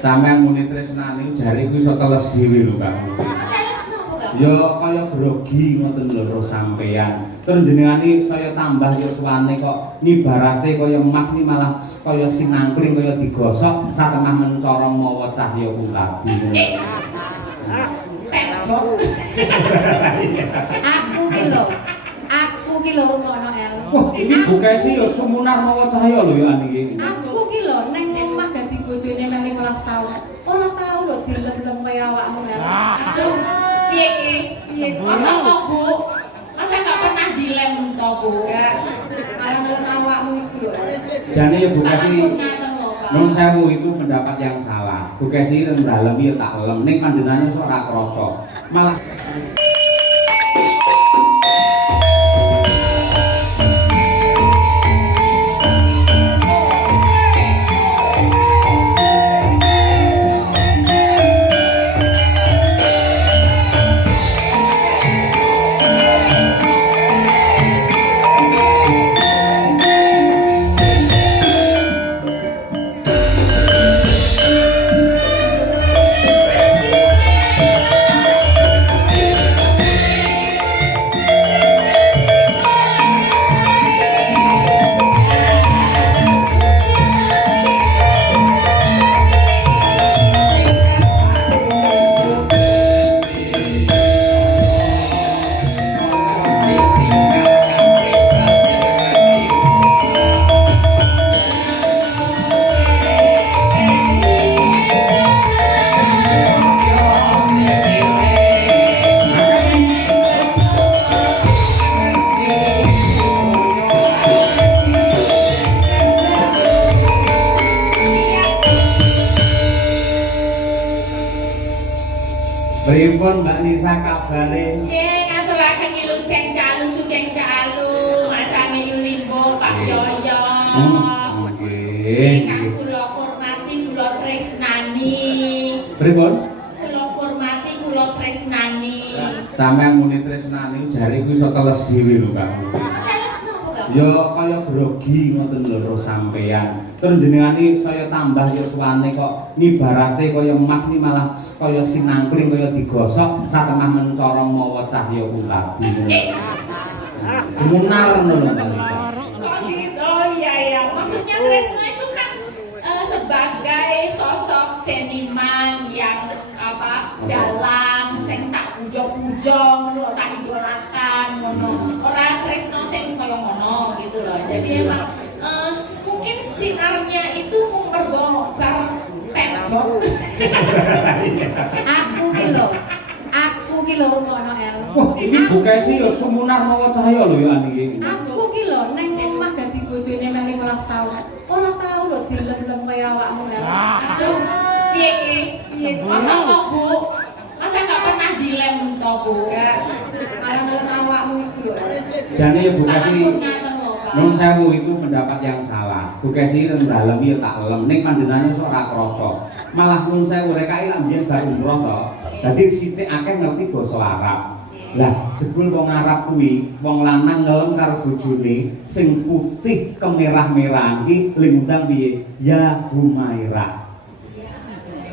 Sampeyan muni tresnani jare kuwi iso teles dhewe lho, Kak. Ya kaya grogi ngoten lho sampeyan. Terus jenengane saya tambah ya suwane kok nibarate kaya emas ni malah kaya sinangkling kaya digosok satengah mencorong mawa cahya kulabi. Aku ki lho rungokno el. Wah, iki bukesi ya sumunar mawa cahya lho ya niki. Aku ki lho ning omah dadi bojone nang 15 taun. Ora tau lho dilem-lem kaya awakmu el. Piye iki? Masa kok Bu? Masa gak pernah dilem to Bu? Enggak. Malah melem awakmu iku lho. Jane ya bukesi Nun sewu itu pendapat yang salah. Bukesi nang dalem ya tak lem ning panjenengane ora krasa. Malah pripun Mbak Nisa kabare? Ceng aturaken ilujeng kalu sugeng kalu macane yulimbo Pak Yoyo. Nggih. Kula hormati kula tresnani. Pripun? Kula hormati kula tresnani. Sampeyan muni tresnani jare kuwi iso teles dhewe lho, Kak. Ya kaya grogi ngoten lho sampeyan. Terus jenengane saya tambah ya suwane kok nibarate kaya emas ni malah kaya sinangkling kaya digosok satengah mencorong mawa cahya kulabi. Munar ngono lho. Oh gitu, oh iya. Maksudnya tresno itu kan sebagai sosok seniman yang dalam, sing tak pujo-pujo ngono, tak idolakan ngono. Ora tresno sing kaya ngono gitu loh. Jadi emang mungkin sinarnya itu mergo bar pembo. Aku ki lho rungokno el. Wah, iki bukesi ya sumunar mawa cahya lho ya niki. Aku ki lho ning omah dadi bojone nang 15 taun. Ora tau lho dilem-lem kaya awakmu el. Piye iki? Masa kok Bu? Masa gak pernah dilem to Bu? Enggak. Malah melem awakmu iku lho. Jane ya bukesi Nun sewu itu pendapat yang salah. Bukesi nang dalem ya tak lem ning panjenengane ora krasa. Malah nun sewu rek iki lak mbiyen bar umroh to. Dadi sithik akeh ngerti basa Arab. Lah jebul wong Arab kuwi wong lanang ngelem karo bojone sing putih kemerah-merahan iki lingundang piye? Ya Humairah.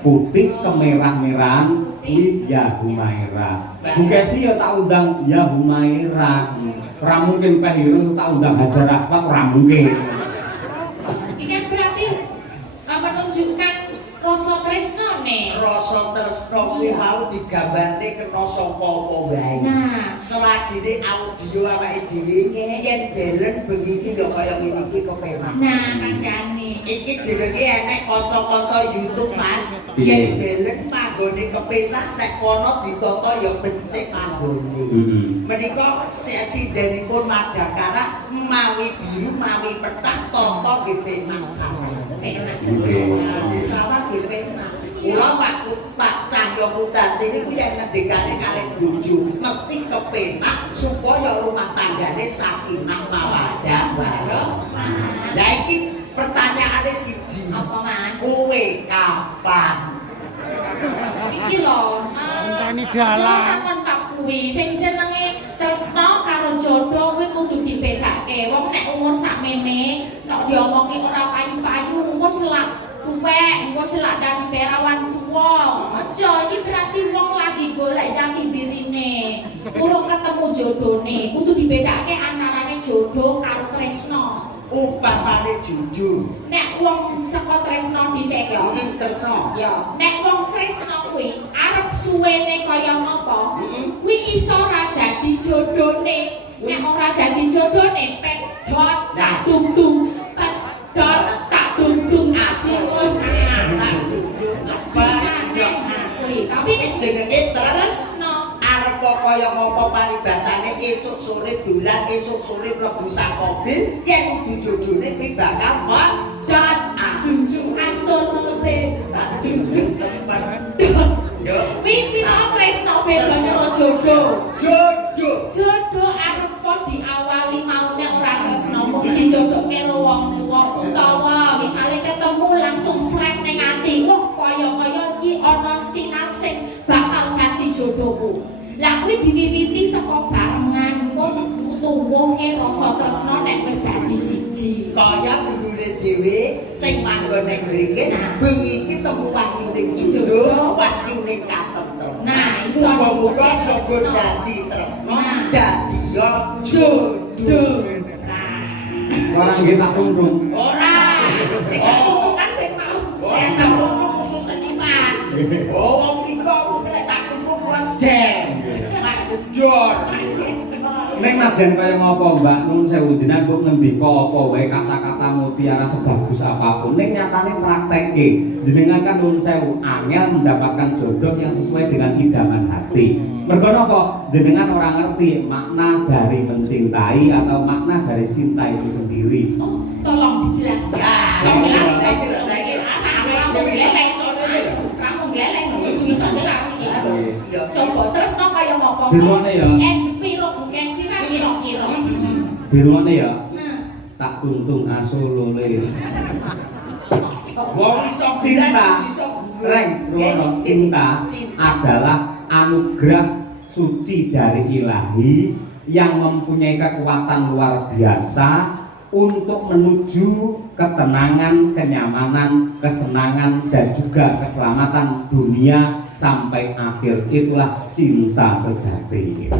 Putih kemerah-merahan kuwi ya Humairah. Bukesi ya tak undang ya Humairah. Ora mungkin Pak Ireng tak undang Hajar Aswad ora mungkin. Ini kan berarti menunjukkan rasa tresnane. Rasa tresno kuwi mau digambarte kena sapa apa wae. Nah, selagine audio awake dhewe yen belen bengi iki ya kaya ngene iki kepenak. nah kancane. Iki jenenge enek kanca-kanca YouTube Mas. Yen belen manggone kepenak nek kono ditata ya becik manggone. Menika sindenipun Madakara mawi biru mawi petang tata nggih penak sampeyan. Di sawah nggih penak. Kula Pak Cahyo Putranti niku yen ngendikane kalih bojo mesti kepenak supaya rumah tanggane sakinah mawaddah warahmah. Lah iki pertanyaane siji. Apa Mas? Kowe kapan? Iki lho, Ini dalang. takon Pak kuwi sing jenenge tresno karo jodoh kuwi kudu dibedakake. Wong nek umur sakmene nek diomongi ora payu-payu engko tuwek, engko selak dadi perawan tuwa. Aja iki berarti wong lagi golek jati dirine. Urung ketemu jodone, kudu dibedakake antarane jodoh karo tresno. Upamane jujur. Nek wong saka tresno dhisik ya. Tresno. Ya, nek wong tresno kuwi arep suwene kaya ngopo, kuwi iso ora dadi jodone. Nek ora dadi jodone, pedhot tak dung-dung, pedhot tak dung-dung asyik tak dung-dung apa? Tapi nek jenenge tresno arep kaya ngopo paribasane esuk sore dolan, esuk sore mlebu sak mobil, yen kudu jojone kuwi bakal pedhot dung-dung asun ngono kuwi. Yo, kuwi tresno bedane karo jodoh. Jodoh arep diawali mau nek ora tresno mung dijodohke karo wong tuwa utawa misale ketemu langsung srek ning ati. Wah, kaya-kaya iki ana sinar sing bakal dadi jodohku. Lah kuwi diwiwiti saka barengan engko tuwuhe rasa tresno nek wis dadi siji. Kaya dulure dhewe sing manggon ning mriki, bengi iki temu wahyune jodoh, wahyune katentreman. Nah, iso muga-muga jogo dadi tresno, dadi yo jodoh. Ora nggih tak tungtung. Ora. Sing kan sing mau. Ora tak tungtung khusus seniman. Oh, wong iki kok tak tungtung ledeng. Maksud jor. Nek naden kaya ngopo Mbak Nun sewu jenengan kok ngendika apa wae kata-kata mutiara sebagus apapun nek nyatane praktekke jenengan kan nun sewu angel mendapatkan jodoh yang sesuai dengan idaman hati. Mergo napa jenengan ora ngerti makna dari mencintai atau makna dari cinta itu sendiri. Oh, tolong dijelaskan. Sampeyan saya tidak lagi. Kamu geleng itu iso lari. Coba terus kok kaya ngopo. Dirone ya. Piro bukan sirah kira-kira. Dirone ya. Tak tuntung asolole. Wong iso Cinta, reng, ruwono, cinta adalah anugerah suci dari ilahi yang mempunyai kekuatan luar biasa untuk menuju ketenangan, kenyamanan, kesenangan dan juga keselamatan dunia sampai akhir. Itulah cinta sejati.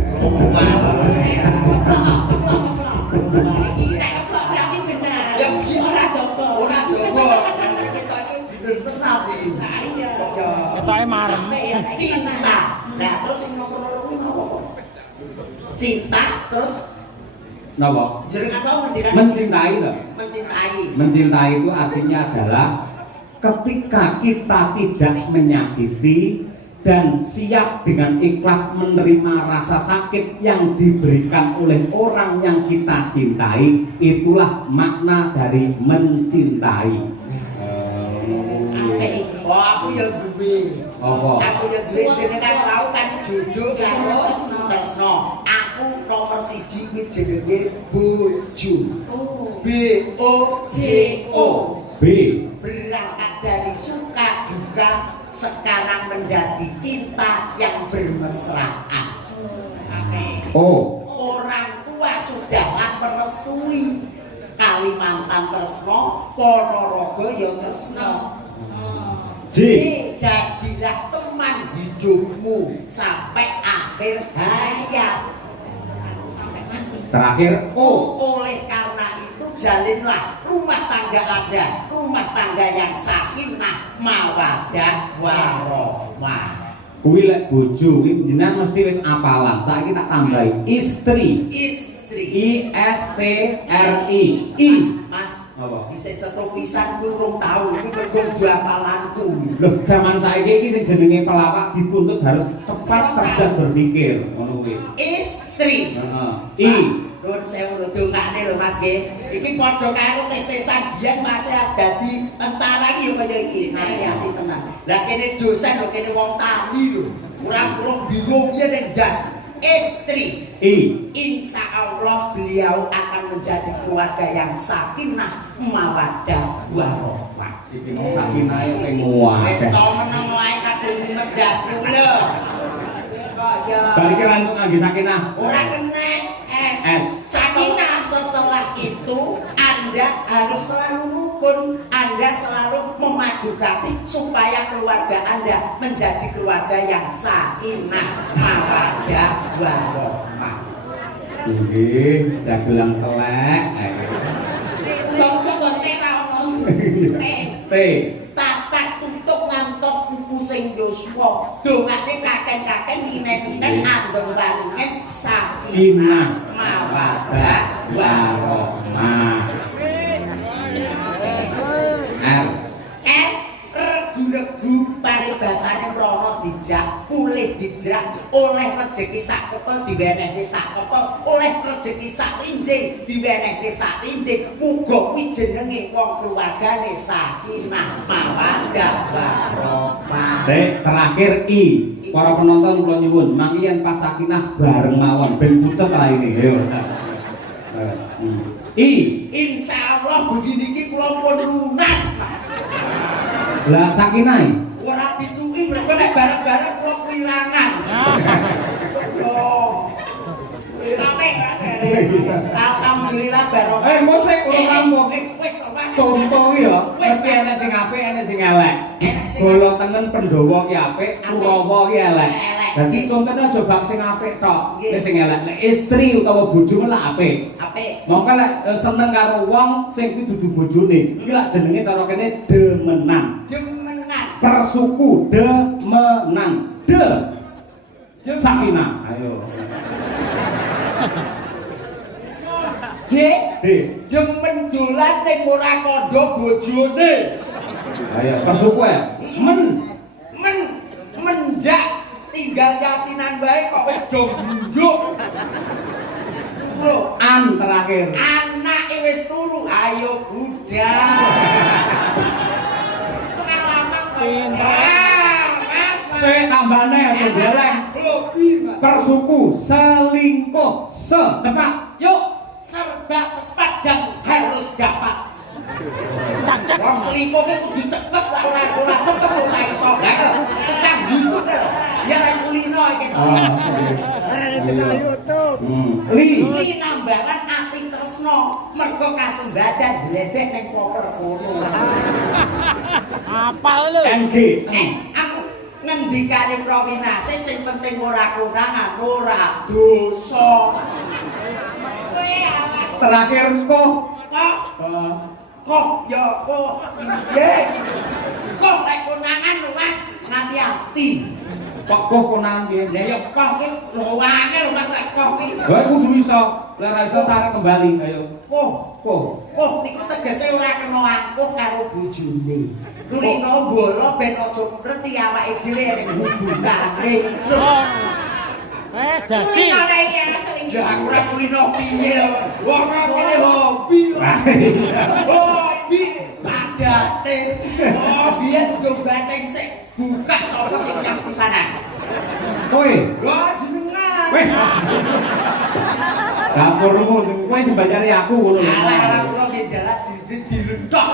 Ketoke marem. Cinta. Nah, terus sing nomor cinta terus Napa? jenengan mau ngendikan Mencintai loh. mencintai. Mencintai itu artinya adalah ketika kita tidak menyakiti dan siap dengan ikhlas menerima rasa sakit yang diberikan oleh orang yang kita cintai, itulah makna dari mencintai. Oh, aku yang duwe. Apa? Aku yang duwe jenengan tahu kan jodoh karo tresno. Aku nomor 1 kuwi jenenge bojo. B O J O. B. Berangkat dari suka duka sekarang menjadi cinta yang bermesraan. O. Orang tua sudahlah merestui Kalimantan tresno, Ponorogo ya tresno. J. Jadilah teman hidupmu sampai akhir hayat. Terakhir O. Oleh karena itu jalinlah rumah tangga Anda, rumah tangga yang sakinah, mawaddah, warahmah. Kuwi lek bojo kuwi jenengan mesti wis apalan. Saiki tak tambahi istri. Istri. I S T R I. I. Mas, Apa? bisa cetok pisan kurung tahu ini mergo apalanku. Loh, zaman saiki iki sing jenenge pelawak dituntut harus cepat cerdas berpikir, ngono kuwi. Istri. Heeh. I. Nuwun sewu dongane lho Mas nggih. Iki padha karo tes-tesan biyen masih dadi tentara iki yo kaya iki. Hati-hati tenan. Lah kene dosen lho kene wong tani lho. Kurang-kurang bingung piye ning jas. Istri. I. Insya Allah beliau akan menjadi keluarga yang sakinah, mawaddah, warahmah. Iki mau sakinae ping wae. Wis to meneng wae kadung ngedas lho. Balik lanjut lagi sakinah. Ora kena S. S. sakinah. Setelah itu Anda Anda harus selalu rukun, Anda selalu memadu kasih supaya keluarga Anda menjadi keluarga yang sakinah, mawaddah, warahmah. Nggih, dagelan telek. Udah tera ono. T. Tatak tutuk ngantos buku sing Yosua. Dongake kakek-kakek minen-minen andeng waringe sakinah, mawaddah, warahmah. Regu-regu paribasane rono dijak, pulih dijak, oleh rezeki sak kepel diwenehi sak kepel, oleh rezeki sak injing diwenehi sak injing. Muga kuwi jenenge wong keluargane sakinah, mawaddah, warahmah. Terakhir I. Para penonton kula nyuwun, mangki yen pas sakinah bareng mawon ben pucet raine. Ayo. I. Insyaallah begini iki kula pun lunas, Mas. Lah sakinah. Ora dituki mergo nek bareng-bareng kula kehilangan. Yo. Sampai Alhamdulillah bareng. Musik urung rampung. Wis to, Mas. Contoh ya, mesti ana sing apik, ana sing elek. Bola tengen Pandhawa ki apik, Kurawa ki elek. Dadi contone aja bab sing apik tok, sing elek. Nek istri utawa bojo lek apik. Apik. Mongko lek seneng karo wong sing kuwi dudu bojone, iki lak jenenge cara kene demenan. Demenan. Persuku demenan. Sakinah. Ayo. Dek, demen dolan ning ora kandha bojone. Ayo, persuku ya. Mendak tinggal yasinan bae kok wis do nduk. Lho, An terakhir. anake wis turu, ayo budal. Mas. Sik tambane aja geleng. Lho, piye, Mas? Persuku selingkuh secepat. Yuk. Serba cepat dan harus dapat. Cak. Wong selingkuh ki kudu cepet lah, ora cepet ora iso. Lah, kan YouTube lho. Ya lek kulino iki. Li. Iki nambahan ati tresno, mergo kasembadan gledek ning koper kono. Apal lho. NG. Aku ngendikane Prawinase sing penting ora konangan, ora dosa. Terakhir kok. Kok ya kok. Nggih. Kok lek konangan lho Mas, nganti ati. Kok konangan piye? Lah ya kok ki lho wae lho Mas kok ki. Kowe kudu iso. Lek ora iso tarik kembali. Ayo. Kok niku tegese ora kena angkuh karo bojone. Lino bola ben aja ngerti awake dhewe ning hubungane. Wes dadi. Ya aku ora kulino piye. Wong kene hobi. Hobi padate. Biyen jobate sik buka sapa sing nyang pisanan. Kowe. Wah jenengan. Weh. Dapurmu kowe dibayari aku ngono lho. Alah kula nggih jalan dilentok.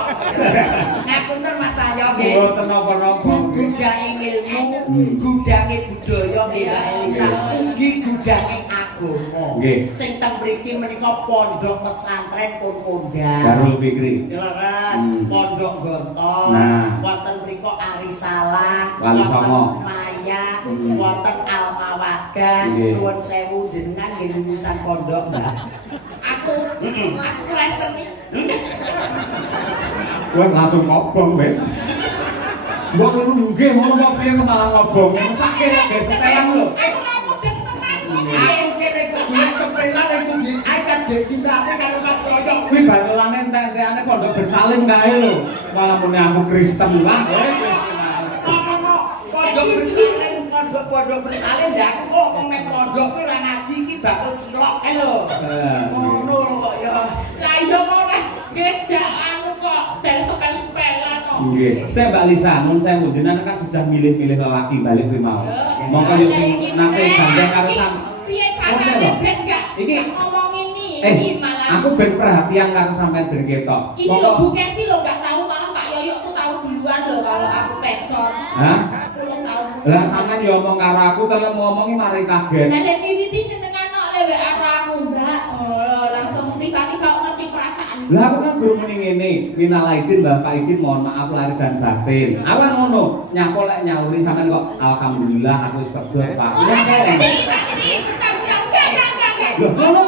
Ngapunten Mas Cahyo nggih. Mboten napa-napa. Gudange ilmu, gudange budaya Mbak Elisa, ugi gudange agama. Nggih. Sing teng mriki menika pondok pesantren pun kondang. Darul Fikri. Leres, pondok Gontong, Nah. wonten mriko Arisalah, Wali Songo. Maya, wonten Almawadah. Nggih. Nuwun sewu jenengan nggih lulusan pondok, Mbak. Aku Kristen nih. Kowe langsung ngobong wis. Mbok lu nggih ngono kok piye malah ngobong. Mesake rek guys setelan lho. Aku ora mudeng tenan. Aku kene keduwe sempelan iku nggih akan dikindake karo Mas Royo. Kuwi bagelane entek-entekane pondok bersalin kae lho. Malah muni aku Kristen lah. Pondok bersalin ya aku kok ngomong pondok kuwi ora ngaji iki bakul cilok lho. Ngono lho kok ya. Lah iya ora gejak anu kok dan sepel-sepelan kok. Nggih. Saya Mbak Lisa, nun sewu jenengan kan sudah milih-milih lelaki balik kuwi mau. Monggo yo sing nate gandeng karo sam. Piye carane ben gak Iki ngomongin ini malah. aku ben perhatian karo sampean ben ketok. Ini lho Bu Kesi lho gak tahu malah Pak Yoyo tuh tahu duluan lho kalau aku petot. Hah? 10 tahun. Lah sampean yo ngomong karo aku kalau ngomongi mari kaget. Lah nek wiwiti jenengan kok lewek karo aku, Mbak. Oh, langsung tiba-tiba ngerti perasaan Lah aku kan guru muni ngene, minal aidin Bapak izin mohon maaf lahir dan batin. Awan ngono, nyapa lek nyauri sampean kok alhamdulillah aku wis berdoa Pak. Ya kok. Lho, ngono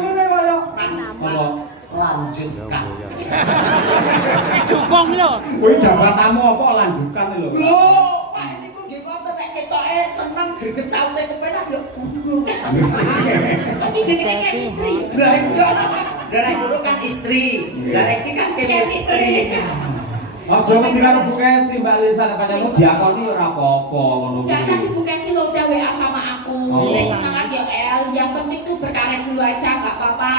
ngene kaya. Apa? Lanjutkan. Dukung lho. Kuwi jabatanmu apa lanjutkan lho. Loh, Pak ini kok nggih wonten nek ketoke seneng greget saute kepenak ya. Tapi jenenge chemistry. Lah iya lah. Dari dulu kan istri, dari ini kan chemistry. Aja kok dikaro Bu Kesi Mbak Lisa nek pancen diakoni ora apa-apa ngono Enggak, kuwi. nanti Bu Kesi lo udah WA sama aku. Oh. Saya semangat ya El, yang penting tuh berkaret dulu aja gak apa-apa.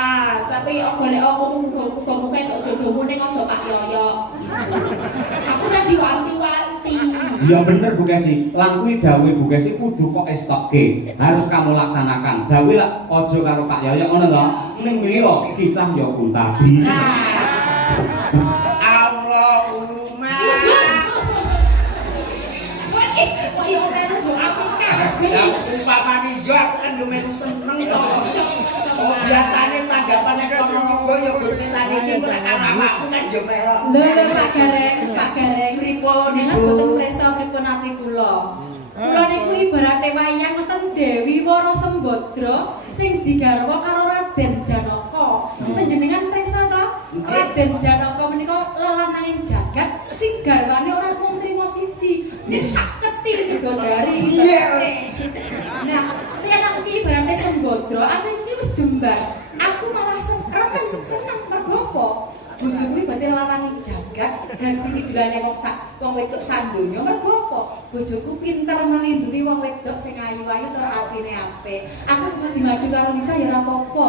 Tapi boleh aku muga-muga entuk jodohmu ning ojo Pak Yoyo. Aku kan diwanti-wanti. Iya bener Bu Kesi, lan kuwi dawuh Bu Kesi kudu kok estokke. Harus kamu laksanakan. Dawuh lah aja karo Pak Yoyo ngono lho. Ning mriko kicah ya kuntabi. Allahumma. Wah, yo melu doaku kan. Ya umpamane yo aku kan yo melu seneng to. Oh biasane tanggapannya kono monggo yo berpisah iki lek awakku kan yo melu. Lho Pak Gareng, pripun niku boten preso pripun ati kula. Kula niku ibarate wayang wonten Dewi Wara Sembadra sing digarwa karo Raden Janaka. Panjenengan preso to? Raden Janaka menika lelananging jagat sing garwane ora mung trima siji, yen saketi bidodari. Iya. Nah, yen aku iki ibarate Sembadra, aku iki wis jembar. Aku malah seneng mergo apa? Bojoku iki berarti laranging jagat, ganti idolane wong wedok sandonya mergo apa? Bojoku pinter melindungi wong wedok sing ayu-ayu tur atine apik. Aku madu karo Lisa ya ora apa-apa.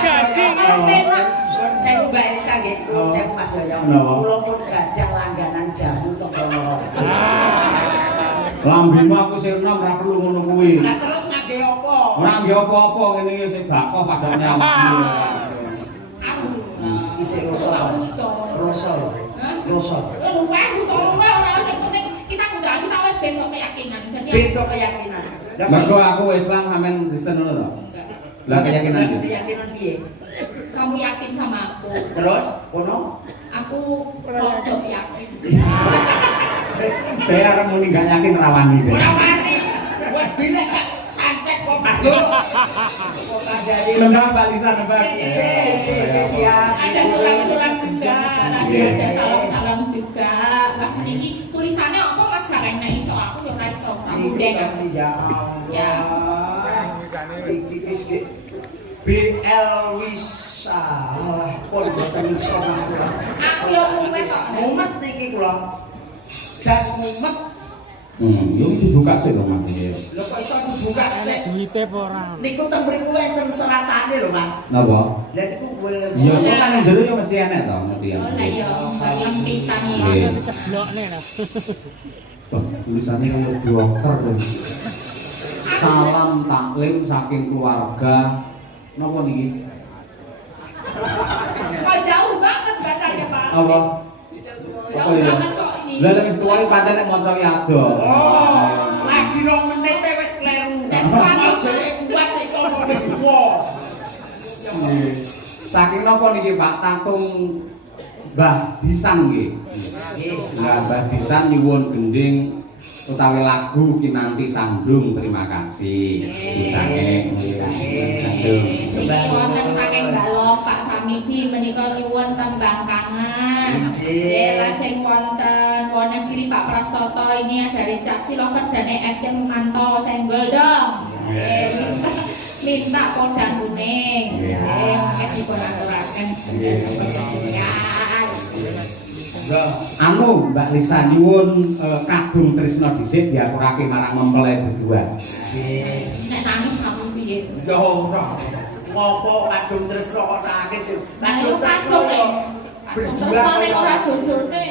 Dadi Pun saya Mbak Elisa nggih, saya Mas Yoyo. Kula pun gadah langganan jamu to kula. Lambemu aku sing enom ora perlu ngono kuwi. Lah terus ngangge apa? Ora nggih apa-apa ngene iki sing bakoh padane awakmu. Isi rosol. Rosol. Rosol. Kita wis bentuk keyakinan. Jadi Bentuk keyakinan. Mergo aku Islam sampean Kristen ngono to. Lah keyakinan iki. Keyakinan piye? kamu yakin sama aku. Terus, kono? Aku rodok yakin. Saya orang muni gak yakin rawani deh. Rawani. Buat bila gak santet kok padus. Lembah Mbak Lisa, lembah. Siap. Ada surat-surat juga, nanti ada salam-salam juga. Wah ini tulisannya apa Mas karena iso aku yo ora iso. Kamu deh kan. Ya Allah. Iki wis BL Wisa. Pun boten iso Mas. Aku yo mumet kok. Mumet niki kula. Jan mumet. Yo dibuka sih dong Mas iki. Lho kok iso dibuka sik? Duite apa ora? Niku teng mriku enten seratane lho Mas. Napa? Lah niku kowe Iya, kok kan yang jero yo mesti enek to ngerti ya. Oh lah yo, barang pisan Iya. iki. Ceblokne lah. Wah, tulisannya kayak dokter deh. Salam taklim saking keluarga. Napa niki? Kok jauh banget bacanya Pak. Apa? Jauh ya? banget kok ini. Lah nek wis tuwa pancen nek maca ya ado. Oh, lagi 2 menit wis kleru. Aja kuat sik kono wis tuwa. Saking napa niki Pak tatung Mbah Disan nggih. Nah, Mbah Disan nyuwun gending utawi lagu kinanti sandung terima kasih. Disange. Sandung. Sing wonten saking Balong Pak Samidi menika nyuwun tembang kangen. Nggih, lajeng wonten Wonogiri Pak Prastoto ini dari Caksi Lover dan FC Mumanto senggol dong. Minta kodang kuning. Mungkin dipun-aturaken. Anu Mbak Lisa nyuwun kadung Trisno dhisik diaturake marang mempelai berdua. Nek nangis kamu piye? Ya ora. Ngopo kadung tresno kok nangis. Kadung tresno Kadung tresno nek ora jodohne.